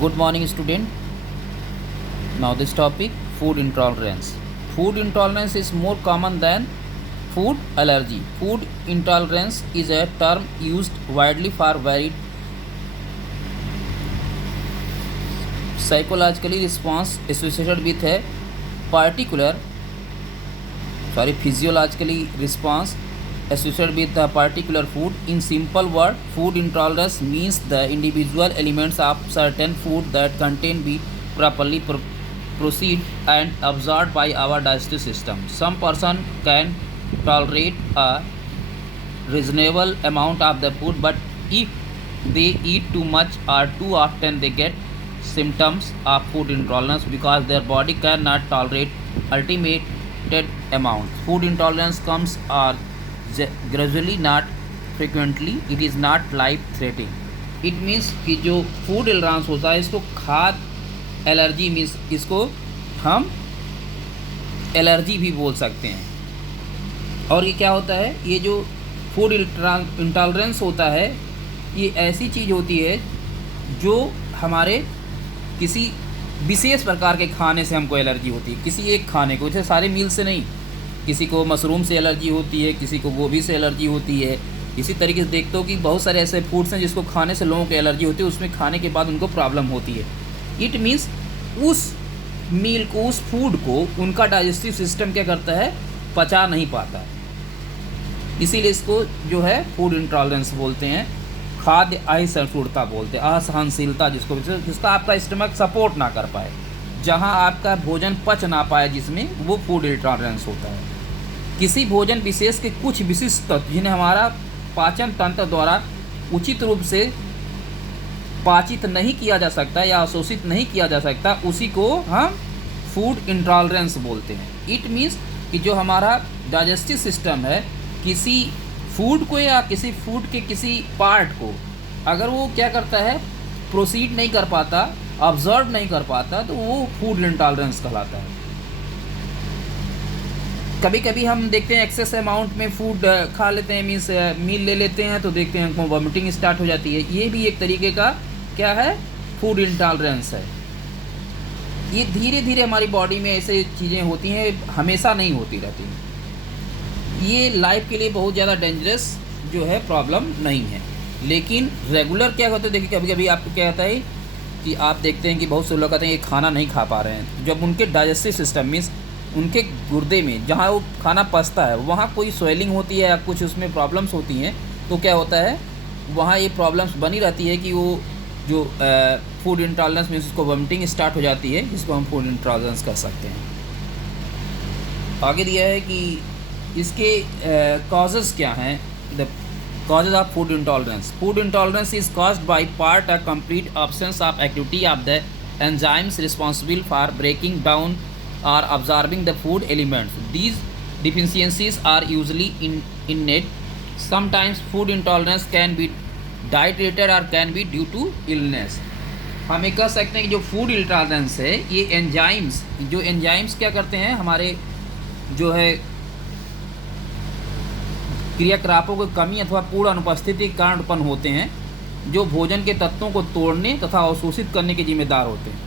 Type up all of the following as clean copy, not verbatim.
Good morning, student. Now this topic, food intolerance. Food intolerance is more common than food allergy. Food intolerance is a term used widely for varied psychologically response associated with a particular physiologically response associated with a particular food. In simple word, food intolerance means the individual elements of certain food that contain be properly proceed and absorbed by our digestive system. Some person can tolerate a reasonable amount of the food, but if they eat too much or too often, they get symptoms of food intolerance because their body cannot tolerate ultimate amount. Food intolerance comes or gradually, not frequently. It is not life threatening. It means कि जो food एलरांस होता है, इसको खाद्य allergy means इसको हम allergy भी बोल सकते हैं। और ये क्या होता है, ये जो फूड इंटॉलरेंस होता है, ये ऐसी चीज़ होती है जो हमारे किसी विशेष प्रकार के खाने से हमको एलर्जी होती है। किसी एक खाने को, जैसे सारे मील से नहीं, किसी को मशरूम से एलर्जी होती है, किसी को गोभी से एलर्जी होती है। इसी तरीके से देखते हो कि बहुत सारे ऐसे फूड्स हैं जिसको खाने से लोगों को एलर्जी होती है, उसमें खाने के बाद उनको प्रॉब्लम होती है। इट मीन्स उस मील को, उस फूड को उनका डाइजेस्टिव सिस्टम क्या करता है, पचा नहीं पाता। इसीलिए इसको जो है फूड इंटॉलरेंस बोलते हैं, खाद्य असहिष्णुता बोलते हैं, असहनशीलता जिसका आपका स्टमक सपोर्ट ना कर पाए, जहां आपका भोजन पच ना पाए, जिसमें वो फूड इंटॉलरेंस होता है। किसी भोजन विशेष के कुछ विशिष्ट तत्व जिन्हें हमारा पाचन तंत्र द्वारा उचित रूप से पाचित नहीं किया जा सकता या अवशोषित नहीं किया जा सकता, उसी को हम फूड इंटॉलरेंस बोलते हैं। इट मीन्स कि जो हमारा डाइजेस्टिव सिस्टम है, किसी फूड को या किसी फूड के किसी पार्ट को अगर वो क्या करता है, प्रोसीड नहीं कर पाता, ऑब्जर्व नहीं कर पाता, तो वो फूड इंटॉलरेंस कहलाता है। कभी कभी हम देखते हैं एक्सेस अमाउंट में फूड खा लेते हैं, मीन्स मील ले लेते हैं, तो देखते हैं हमको वॉमिटिंग स्टार्ट हो जाती है। ये भी एक तरीके का क्या है, फूड इंटॉलरेंस है। ये धीरे धीरे हमारी बॉडी में ऐसे चीज़ें होती हैं, हमेशा नहीं होती रहती। ये लाइफ के लिए बहुत ज़्यादा डेंजरस जो है प्रॉब्लम नहीं है, लेकिन रेगुलर क्या होता है, देखिए कभी कभी आपको क्या होता है कि आप देखते हैं कि बहुत से लोग कहते हैं ये खाना नहीं खा पा रहे हैं। जब उनके डाइजेस्टिव सिस्टम मीन्स उनके गुर्दे में जहाँ वो खाना पचता है, वहाँ कोई स्वेलिंग होती है या कुछ उसमें प्रॉब्लम्स होती हैं, तो क्या होता है, वहाँ ये प्रॉब्लम्स बनी रहती है कि वो जो फूड इंटॉलरेंस मीन्स उसको वॉमिटिंग स्टार्ट हो जाती है, जिसको हम फूड इंटॉलरेंस कर सकते हैं। आगे दिया है कि इसके कॉजेज़ क्या हैं, the causes of food intolerance. Food intolerance is caused by part a complete absence of activity of the enzymes responsible for breaking down or absorbing the food elements. These deficiencies are usually innate. Sometimes food intolerance can be diet related or can be due to illness. हम ये कह सकते हैं कि जो food intolerance है, ये enzymes क्या करते हैं, हमारे जो है क्रियाकलापों की कमी अथवा पूर्ण अनुपस्थिति के कारण उत्पन्न होते हैं, जो भोजन के तत्वों को तोड़ने तथा अवशोषित करने के जिम्मेदार होते हैं।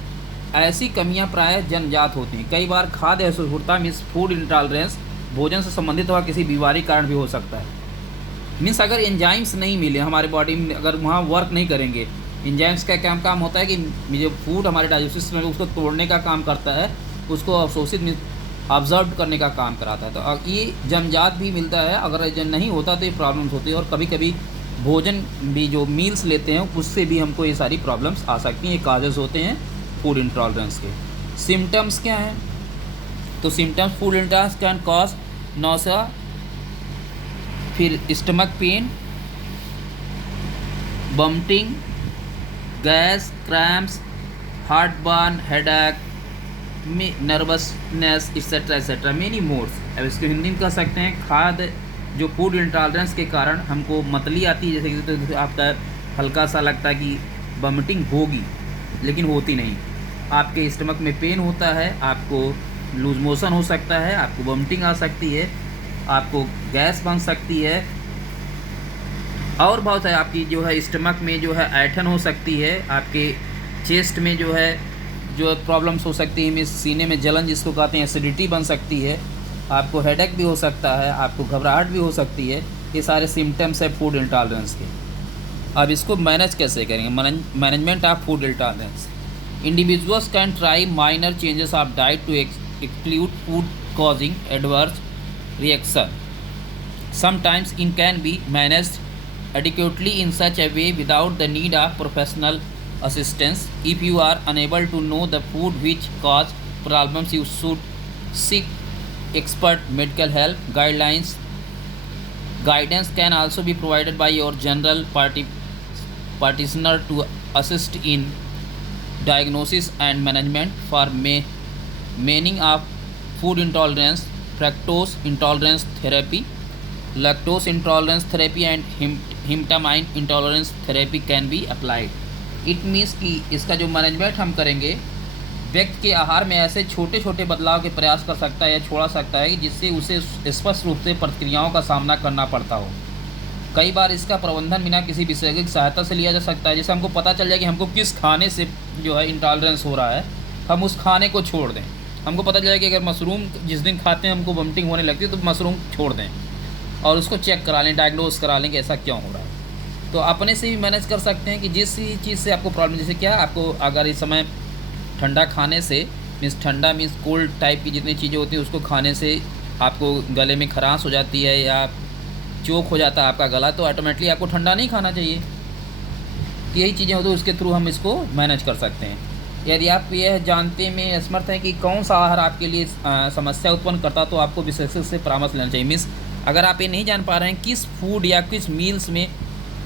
ऐसी कमियां प्रायः जन्मजात होती हैं। कई बार खाद्य असहिष्णुता मीन्स फूड इंटॉलरेंस भोजन से संबंधित अथवा किसी बीमारी कारण भी हो सकता है। मीन्स अगर एंजाइम्स नहीं मिले हमारे बॉडी में, अगर वहाँ वर्क नहीं करेंगे, एंजाइम्स का काम होता है कि जो फूड हमारे डाइजेस्टिव सिस्टम में उसको तोड़ने का काम करता है, उसको अवशोषित ऑब्जर्व करने का काम कराता है। तो ये जन्मजात भी मिलता है, अगर जब नहीं होता तो ये प्रॉब्लम्स होती है। और कभी कभी भोजन भी जो मील्स लेते हैं उससे भी हमको ये सारी प्रॉब्लम्स आ सकती हैं। ये काजेज़ होते हैं फूड इंटॉलरेंस के। सिम्टम्स क्या हैं, तो symptoms food intolerance can cause nausea, फिर stomach pain, vomiting, gas, cramps, heartburn, headache, nervousness etcetera many modes. अब इसको हिंदी में कह सकते हैं, खाद्य जो फूड इंटॉलरेंस के कारण हमको मतली आती है, जैसे कि तो आपका हल्का सा लगता है कि वॉमिटिंग होगी, लेकिन होती नहीं। आपके स्टमक में पेन होता है, आपको लूज मोशन हो सकता है, आपको वॉमिटिंग आ सकती है, आपको गैस बन सकती है, और बहुत है, आपकी जो है स्टमक में जो है ऐठन हो सकती है, आपके चेस्ट में जो है जो प्रॉब्लम्स हो सकती है, सीने में जलन जिसको कहते हैं, एसिडिटी बन सकती है, आपको हेडेक भी हो सकता है, आपको घबराहट भी हो सकती है। ये सारे सिम्टम्स है फूड इंटॉलरेंस के। अब इसको मैनेज कैसे करेंगे? Management of food intolerance. Individuals can try minor changes of diet to exclude food causing adverse reaction. Sometimes it can be managed adequately in such a way without the need of professional assistance. If you are unable to know the food which cause problems, you should seek expert medical help. Guidance can also be provided by your general practitioner to assist in diagnosis and management. For meaning of food intolerance, fructose intolerance therapy, lactose intolerance therapy and histamine intolerance therapy can be applied. It means कि इसका जो management हम करेंगे, व्यक्ति के आहार में ऐसे छोटे छोटे बदलाव के प्रयास कर सकता है या छोड़ा सकता है जिससे उसे स्पष्ट रूप से प्रतिक्रियाओं का सामना करना पड़ता हो। कई बार इसका प्रबंधन बिना किसी विशेषज्ञ की सहायता से लिया जा सकता है। जैसे हमको पता चल जाए कि हमको किस खाने से जो है इंटॉलरेंस हो रहा है, हम उस खाने को छोड़ दें। हमको पता चला कि अगर मशरूम जिस दिन खाते हैं हमको वोमिटिंग होने लगती है तो मशरूम छोड़ दें और उसको चेक करा लें, डायग्नोस करा लें कि ऐसा क्यों हो रहा है। तो अपने से भी मैनेज कर सकते हैं कि जिस चीज़ से आपको प्रॉब्लम, जैसे क्या आपको अगर इस समय ठंडा खाने से ठंडा मीन्स कोल्ड टाइप की जितनी चीज़ें होती हैं उसको खाने से आपको गले में खराश हो जाती है या चोक हो जाता है आपका गला, तो ऑटोमेटिकली आपको ठंडा नहीं खाना चाहिए। यही चीज़ें होती हैं, उसके थ्रू हम इसको मैनेज कर सकते हैं। यदि आप यह जानते में असमर्थ हैं कि कौन सा आहार आपके लिए समस्या उत्पन्न करता, तो आपको विशेषज्ञ से परामर्श लेना चाहिए। मीन्स अगर आप ये नहीं जान पा रहे हैं किस फूड या किस मील्स में,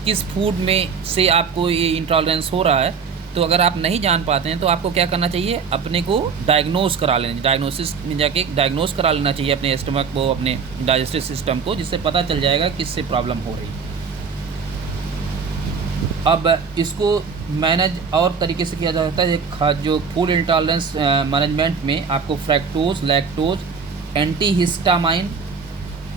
किस फूड में से आपको ये इंटॉलरेंस हो रहा है, तो अगर आप नहीं जान पाते हैं तो आपको क्या करना चाहिए, अपने को डायग्नोस करा लेना, डायग्नोसिस में जाके डायग्नोस करा लेना चाहिए अपने स्टमक को, अपने डाइजेस्टिव सिस्टम को, जिससे पता चल जाएगा किससे प्रॉब्लम हो रही है। अब इसको मैनेज और तरीके से किया जा सकता है। जो फूड इंटॉलरेंस मैनेजमेंट में आपको फ्रैक्टोज, लैक्टोज, एंटीहिस्टामाइन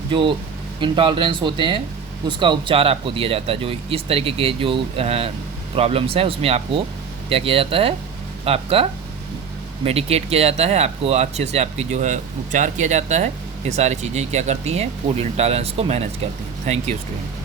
जो इंटॉलरेंस होते हैं उसका उपचार आपको दिया जाता है। जो इस तरीके के जो प्रॉब्लम्स हैं उसमें आपको क्या किया जाता है, आपका मेडिकेट किया जाता है, आपको अच्छे से आपकी जो है उपचार किया जाता है। ये सारी चीज़ें क्या करती हैं, फूड इंटॉलरेंस को मैनेज करती हैं। Thank you student.